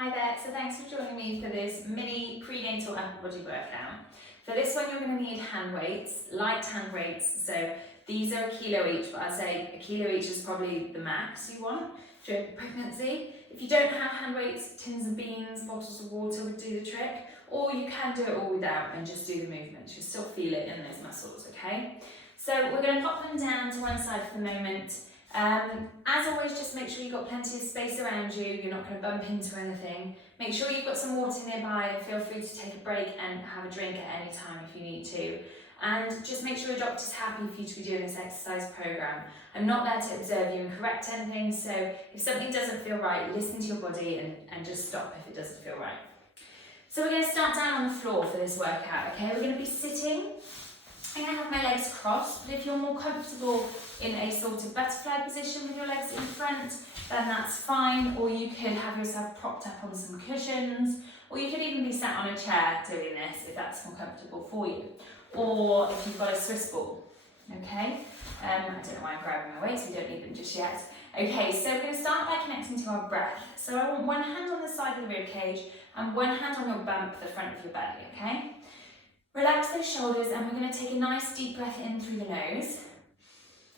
Hi there, so thanks for joining me for this mini prenatal upper body workout. For this one you're going to need hand weights, light hand weights, so these are 1 kilo each, but I'd say 1 kilo each is probably the max you want during pregnancy. If you don't have hand weights, tins of beans, bottles of water would do the trick, or you can do it all without and just do the movements. You'll still feel it in those muscles, okay? So we're going to pop them down to one side for the moment. As always, just make sure you've got plenty of space around you, you're not going to bump into anything. Make sure you've got some water nearby and feel free to take a break and have a drink at any time if you need to. And just make sure your doctor's happy for you to be doing this exercise programme. I'm not there to observe you and correct anything, so if something doesn't feel right, listen to your body and just stop if it doesn't feel right. So we're going to start down on the floor for this workout, okay? We're going to be sitting. I'm going to have my legs crossed, but if you're more comfortable in a sort of butterfly position with your legs in front, then that's fine, or you could have yourself propped up on some cushions, or you could even be sat on a chair doing this if that's more comfortable for you, or if you've got a Swiss ball, okay? I don't know why I'm grabbing my weights, we don't need them just yet. Okay, so we're going to start by connecting to our breath. So I want one hand on the side of the rib cage and one hand on your bump, the front of your belly, okay? Relax those shoulders and we're going to take a nice deep breath in through the nose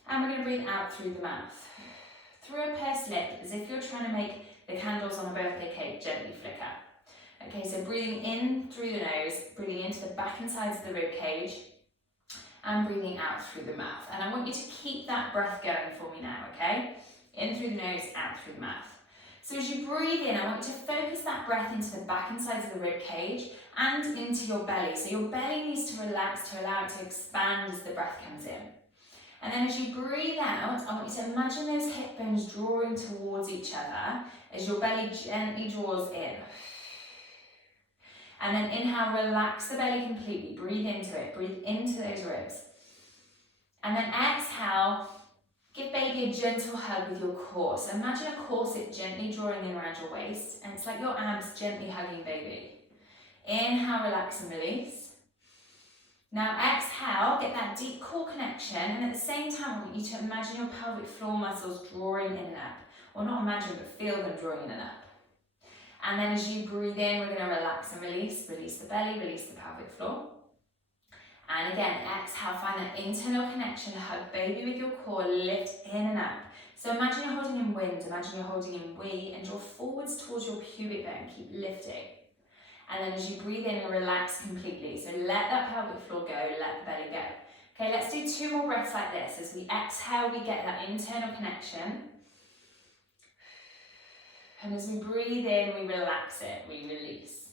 and we're going to breathe out through the mouth. Through a pursed lip, as if you're trying to make the candles on a birthday cake gently flicker. Okay, so breathing in through the nose, breathing into the back and sides of the rib cage and breathing out through the mouth. And I want you to keep that breath going for me now, okay? In through the nose, out through the mouth. So as you breathe in, I want you to focus that breath into the back and sides of the rib cage and into your belly. So your belly needs to relax to allow it to expand as the breath comes in. And then as you breathe out, I want you to imagine those hip bones drawing towards each other as your belly gently draws in. And then inhale, relax the belly completely, breathe into it, breathe into those ribs. And then exhale, give baby a gentle hug with your core. So imagine a corset gently drawing in around your waist, and it's like your abs gently hugging baby. Inhale, relax and release. Now exhale, get that deep core connection, and at the same time I want you to imagine your pelvic floor muscles drawing in and up. Or not imagine, but feel them drawing in and up. And then as you breathe in, we're going to relax and release. Release the belly, release the pelvic floor. And again, exhale, find that internal connection, hug baby with your core, lift in and up. So imagine you're holding in wind, imagine you're holding in we, and draw forwards towards your pubic bone, keep lifting. And then as you breathe in, relax completely. So let that pelvic floor go, let the belly go. Okay, let's do 2 more breaths like this. As we exhale, we get that internal connection. And as we breathe in, we relax it, we release.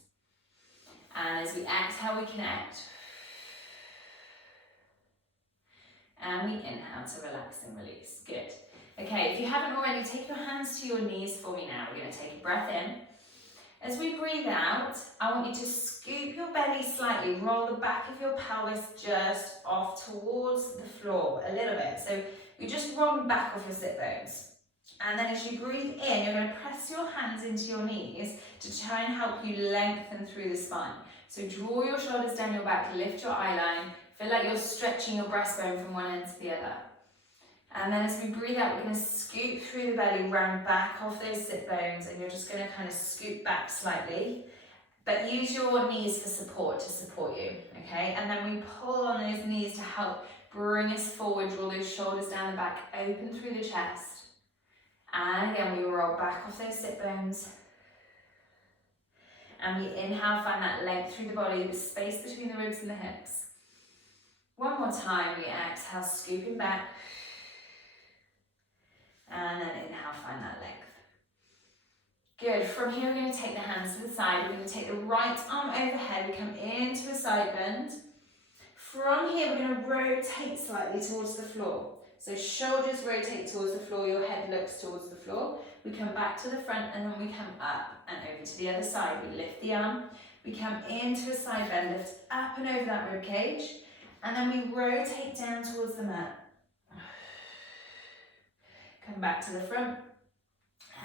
And as we exhale, we connect. And we inhale to relax and release. Good. Okay, if you haven't already, take your hands to your knees for me now. We're going to take a breath in. As we breathe out, I want you to scoop your belly slightly, roll the back of your pelvis just off towards the floor a little bit. So we just roll the back of your sit bones. And then as you breathe in, you're going to press your hands into your knees to try and help you lengthen through the spine. So draw your shoulders down your back, lift your eye line, feel like you're stretching your breastbone from one end to the other. And then as we breathe out, we're going to scoop through the belly, round back off those sit bones, and you're just going to kind of scoop back slightly. But use your knees for support to support you, okay? And then we pull on those knees to help bring us forward, draw those shoulders down the back, open through the chest. And again, we roll back off those sit bones. And we inhale, find that length through the body, the space between the ribs and the hips. One more time, we exhale, scooping back. And then inhale, find that length. Good. From here, we're going to take the hands to the side. We're going to take the right arm overhead. We come into a side bend. From here, we're going to rotate slightly towards the floor. So shoulders rotate towards the floor, your head looks towards the floor. We come back to the front and then we come up and over to the other side. We lift the arm, we come into a side bend, lift up and over that rib cage, and then we rotate down towards the mat. Come back to the front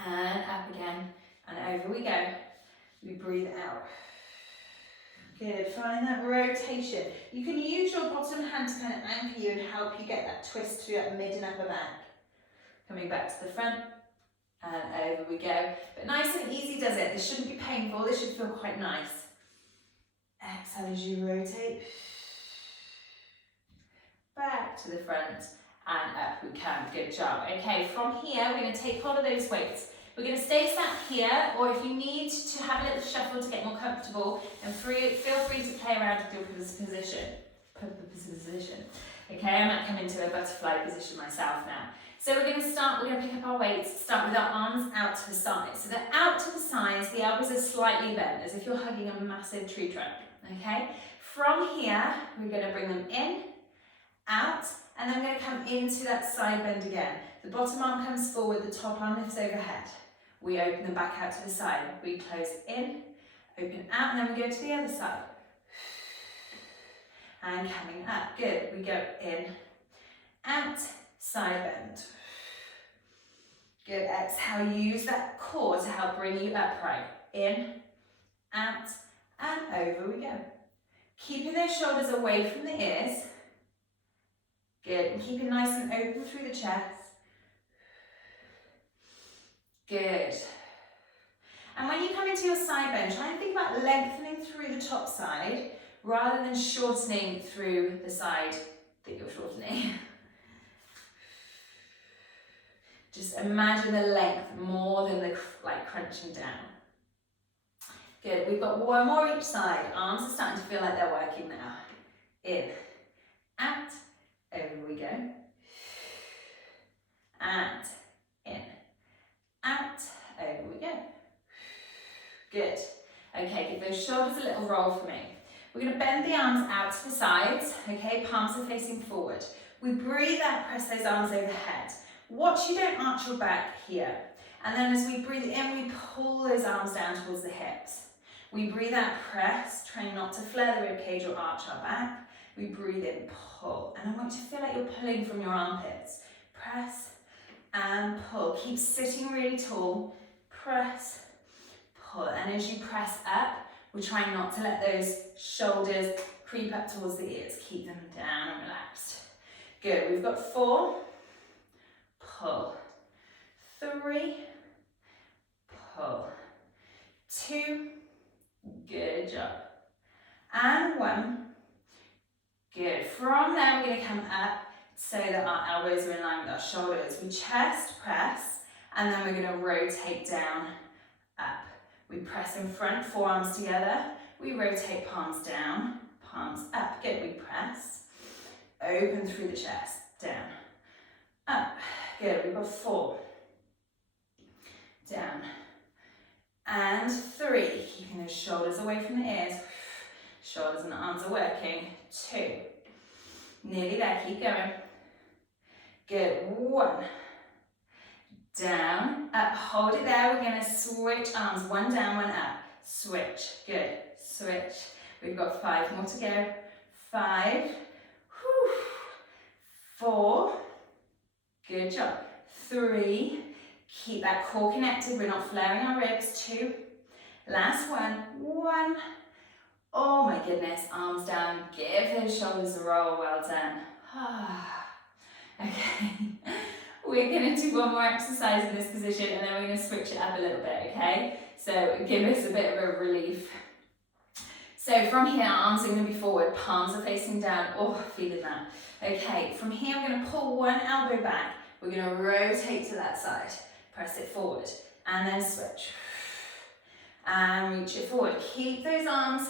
and up again and over we go. We breathe out. Good, find that rotation. You can use your bottom hand to kind of anchor you and help you get that twist through that mid and upper back. Coming back to the front and over we go. But nice and easy does it. This shouldn't be painful. This should feel quite nice. Exhale as you rotate. Back to the front and up we come. Good job. Okay, from here we're going to take hold of those weights. We're going to stay sat here, or if you need to have a little shuffle to get more comfortable, then feel free to play around with your position. Okay, I might come into a butterfly position myself now. So we're going to pick up our weights, start with our arms out to the sides. So they're out to the sides, the elbows are slightly bent, as if you're hugging a massive tree trunk. Okay, from here, we're going to bring them in, out, and then we're going to come into that side bend again. The bottom arm comes forward, the top arm lifts overhead. We open them back out to the side. We close in, open out, and then we go to the other side. And coming up, good. We go in, out, side bend. Good, exhale, use that core to help bring you upright. In, out, and over we go. Keeping those shoulders away from the ears. Good, and keep it nice and open through the chest. Good. And when you come into your side bend, try and think about lengthening through the top side rather than shortening through the side that you're shortening. Just imagine the length more than the crunching down. Good, we've got one more each side. Arms are starting to feel like they're working now. In, out, over we go. And in, out, over we go. Good. Okay, give those shoulders a little roll for me. We're going to bend the arms out to the sides, okay, palms are facing forward. We breathe out, press those arms overhead. Watch you don't arch your back here. And then as we breathe in, we pull those arms down towards the hips. We breathe out, press, trying not to flare the ribcage or arch our back. We breathe in, pull. And I want you to feel like you're pulling from your armpits. Press and pull. Keep sitting really tall. Press, pull. And as you press up, we're trying not to let those shoulders creep up towards the ears. Keep them down and relaxed. Good, we've got 4, pull, 3, pull, 2, good job, and 1, good. From there we're going to come up so that our elbows are in line with our shoulders. We chest press, and then we're going to rotate down, up. We press in front, forearms together. We rotate palms down, palms up. Good, we press. Open through the chest, down, up. Good, we've got 4. Down. And 3. Keeping those shoulders away from the ears. Shoulders and arms are working. 2. Nearly there, keep going. Good, 1. Down, up, hold it there. We're going to switch arms, 1 down, 1 up. Switch, good, switch. We've got 5 more to go. 5, 4, good job. 3, keep that core connected, we're not flaring our ribs. 2, last one, 1. Oh my goodness, arms down, give those shoulders a roll, well done. Okay. We're going to do one more exercise in this position and then we're going to switch it up a little bit, okay? So give us a bit of a relief. So from here, arms are going to be forward, palms are facing down. Oh, feeling that. Okay, from here we're going to pull one elbow back. We're going to rotate to that side, press it forward, and then switch. And reach it forward. Keep those arms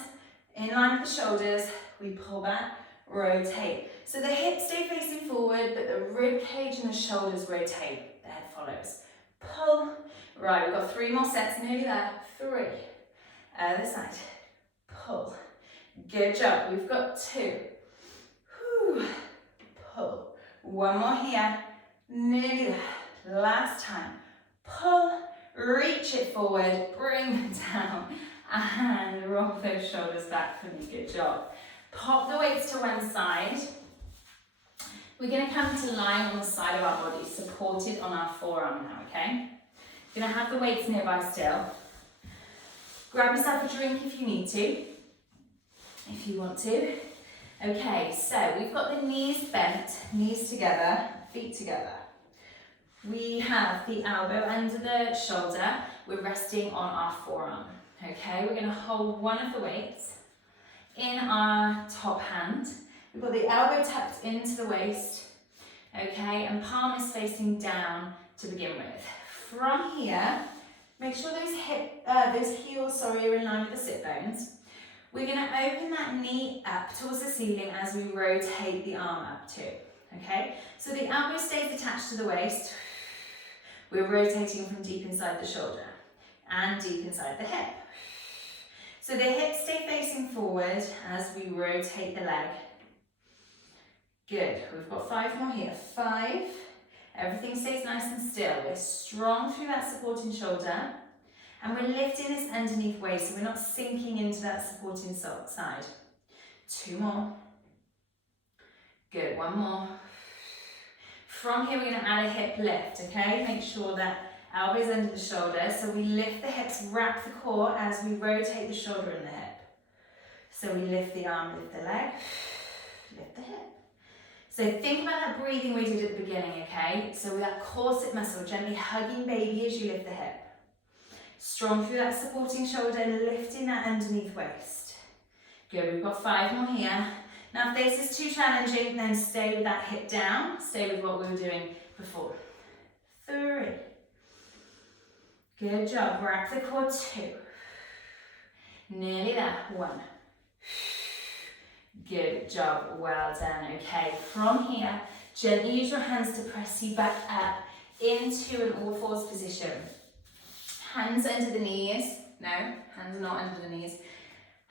in line with the shoulders. We pull back, rotate. So the hips stay facing forward, but the rib cage and the shoulders rotate. The head follows. Pull. Right, we've got 3 more sets, nearly there. 3. Other side. Pull. Good job. We've got 2. Whew. Pull. 1 more here. Nearly there. Last time. Pull. Reach it forward. Bring them down. And roll those shoulders back for me. Good job. Pop the weights to one side. We're going to come to lie on the side of our body, supported on our forearm now, okay? You're going to have the weights nearby still. Grab yourself a drink if you need to, if you want to. Okay, so we've got the knees bent, knees together, feet together. We have the elbow under the shoulder. We're resting on our forearm. Okay, we're going to hold one of the weights in our top hand. We've got the elbow tucked into the waist. Okay, and palm is facing down to begin with. From here, make sure those heels are in line with the sit bones. We're going to open that knee up towards the ceiling as we rotate the arm up too. Okay, so the elbow stays attached to the waist. We're rotating from deep inside the shoulder and deep inside the hip. So the hips stay facing forward as we rotate the leg. Good, we've got 5 more here. 5, everything stays nice and still. We're strong through that supporting shoulder and we're lifting this underneath waist so we're not sinking into that supporting side. 2 more. Good, 1 more. From here, we're going to add a hip lift, okay? Make sure that elbows under the shoulder. So we lift the hips, wrap the core as we rotate the shoulder and the hip. So we lift the arm, lift the leg, lift the hip. So think about that breathing we did at the beginning, okay? So with that corset muscle, gently hugging baby as you lift the hip. Strong through that supporting shoulder, lifting that underneath waist. Good, we've got 5 more here. Now if this is too challenging, then stay with that hip down. Stay with what we were doing before. 3. Good job. Wrap the core. 2. Nearly there. 1. Good job. Well done. Okay, from here, gently use your hands to press you back up into an all fours position. Hands under the knees. No, hands are not under the knees.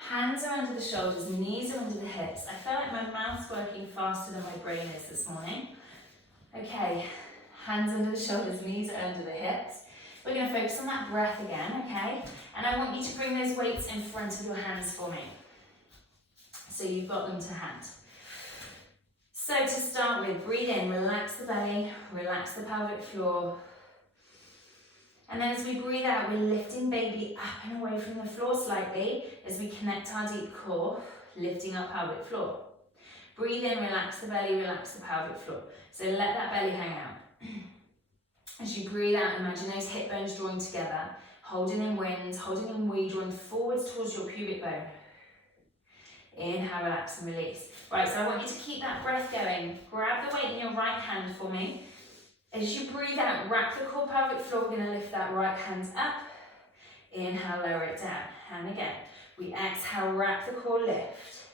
Hands are under the shoulders, knees are under the hips. I feel like my mouth's working faster than my brain is this morning. Okay, hands under the shoulders, knees are under the hips. We're going to focus on that breath again, okay? And I want you to bring those weights in front of your hands for me. So you've got them to hand. So to start with, breathe in, relax the belly, relax the pelvic floor. And then as we breathe out, we're lifting baby up and away from the floor slightly as we connect our deep core, lifting our pelvic floor. Breathe in, relax the belly, relax the pelvic floor. So let that belly hang out. As you breathe out, imagine those hip bones drawing together, holding in wind, holding in we, drawing forwards towards your pubic bone. Inhale, relax and release. Right, so I want you to keep that breath going. Grab the weight in your right hand for me. As you breathe out, wrap the core pelvic floor, we're going to lift that right hand up. Inhale, lower it down. And again, we exhale, wrap the core, lift.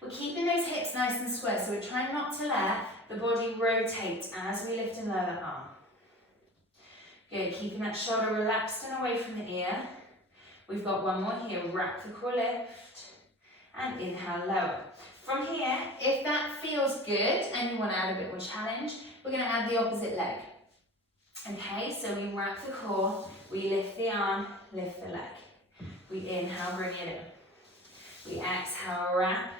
We're keeping those hips nice and square, so we're trying not to let the body rotate as we lift and lower that arm. Good, keeping that shoulder relaxed and away from the ear. We've got 1 more here, wrap the core, lift. And inhale, lower. From here, if that feels good and you want to add a bit more challenge, we're going to add the opposite leg. Okay, so we wrap the core, we lift the arm, lift the leg. We inhale, bring it in. We exhale, wrap,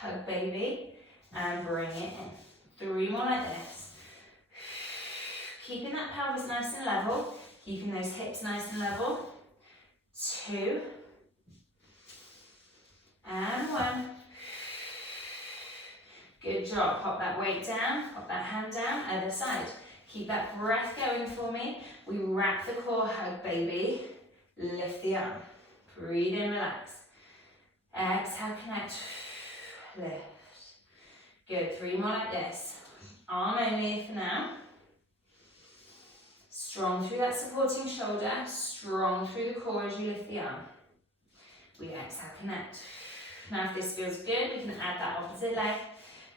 hug baby, and bring it in. 3 more like this. Keeping that pelvis nice and level, keeping those hips nice and level. 2. And 1. Good job. Pop that weight down, pop that hand down, other side. Keep that breath going for me. We wrap the core, hug baby, lift the arm. Breathe in, relax. Exhale, connect, lift. Good, 3 more like this. Arm only for now. Strong through that supporting shoulder, strong through the core as you lift the arm. We exhale, connect. Now if this feels good, we can add that opposite leg.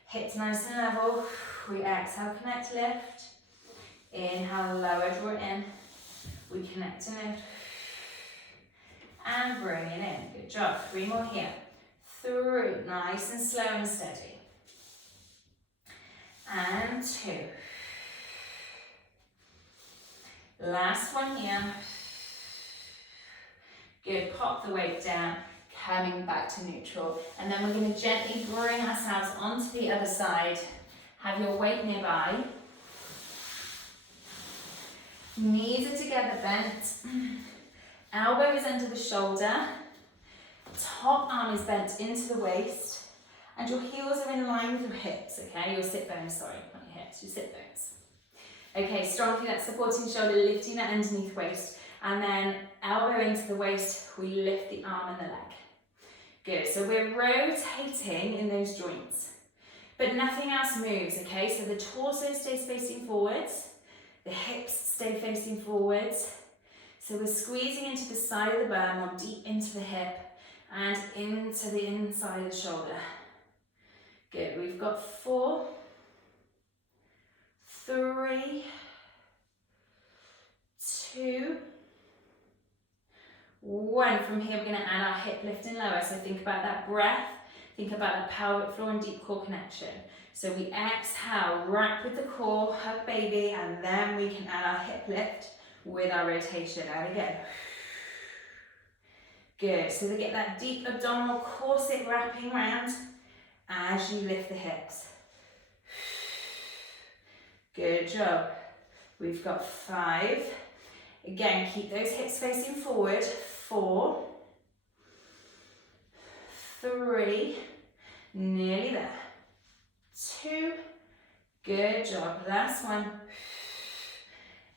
Hips nice and level. We exhale, connect, lift. Inhale, lower, draw it in. We connect and lift. And bring it in. Good job. 3 more here. Through, nice and slow and steady. And 2. Last one here. Good, pop the weight down, coming back to neutral. And then we're going to gently bring ourselves onto the other side. Have your weight nearby. Knees are together bent. Elbow is under the shoulder. Top arm is bent into the waist. And your heels are in line with your hips, okay? Your sit bones, sorry, not your hips, your sit bones. Okay, strong through that supporting shoulder, lifting that underneath waist, and then elbow into the waist, we lift the arm and the leg. Good, so we're rotating in those joints, but nothing else moves, okay? So the torso stays facing forwards, the hips stay facing forwards, so we're squeezing into the side of the bum or deep into the hip and into the inside of the shoulder. Good, we've got 4, 3, 2, 1. From here, we're going to add our hip lift and lower. So think about that breath. Think about that pelvic floor and deep core connection. So we exhale, rock with the core, hug baby, and then we can add our hip lift with our rotation. And again. Good. So they get that deep abdominal corset wrapping around as you lift the hips. Good job. We've got 5. Again, keep those hips facing forward. 4, 3, nearly there. 2, good job. Last one.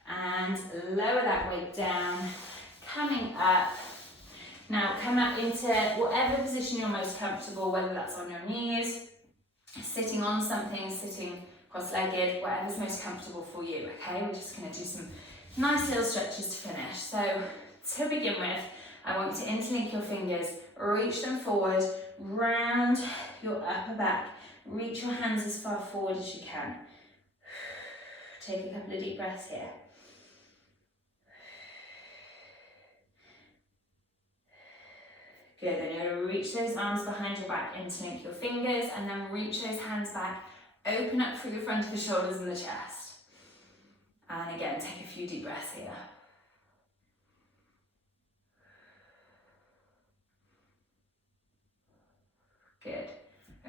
And lower that weight down. Coming up. Now come up into whatever position you're most comfortable, whether that's on your knees, sitting on something, sitting cross-legged, whatever's most comfortable for you, okay? We're just going to do some nice little stretches to finish. So to begin with, I want you to interlink your fingers, reach them forward, round your upper back, reach your hands as far forward as you can. Take a couple of deep breaths here. Good, then you're going to reach those arms behind your back, interlink your fingers, and then reach those hands back, open up through the front of the shoulders and the chest. And again, take a few deep breaths here. Good.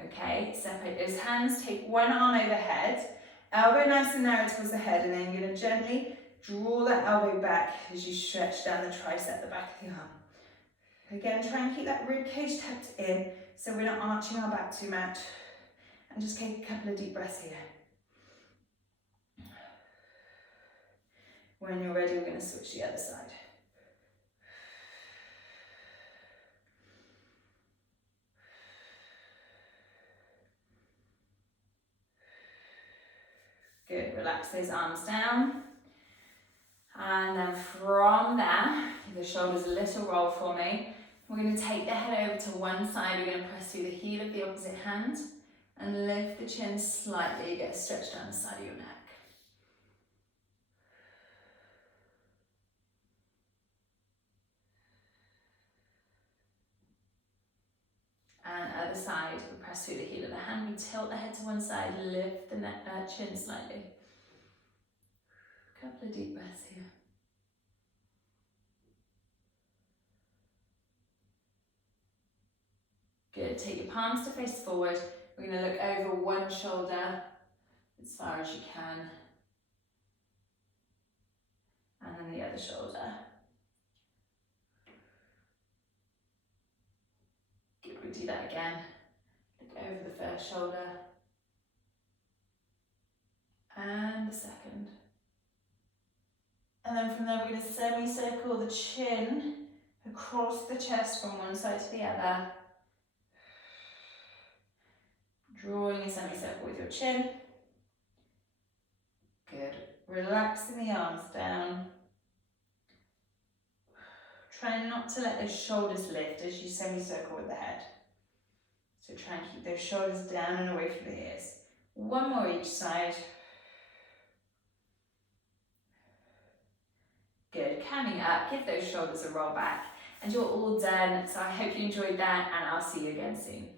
Okay, separate those hands, take one arm overhead, elbow nice and narrow towards the head, and then you're going to gently draw that elbow back as you stretch down the tricep, the back of the arm. Again, try and keep that rib cage tucked in so we're not arching our back too much. And just take a couple of deep breaths here. When you're ready, we're going to switch the other side. Good, relax those arms down. And then from there, give the shoulders a little roll for me. We're going to take the head over to one side. We're going to press through the heel of the opposite hand and lift the chin slightly. Get stretched down the side of your neck. And other side, we press through the heel of the hand. We tilt the head to one side, lift the neck, chin slightly. Couple of deep breaths here. Good, take your palms to face forward. We're going to look over one shoulder as far as you can. And then the other shoulder. Good, we do that again. Look over the first shoulder. And the second. And then from there we're going to semicircle the chin across the chest from one side to the other. Drawing a semicircle with your chin. Good. Relaxing the arms down. Try not to let those shoulders lift as you semicircle with the head. So try and keep those shoulders down and away from the ears. One more each side. Good. Coming up, give those shoulders a roll back. And you're all done. So I hope you enjoyed that, and I'll see you again soon.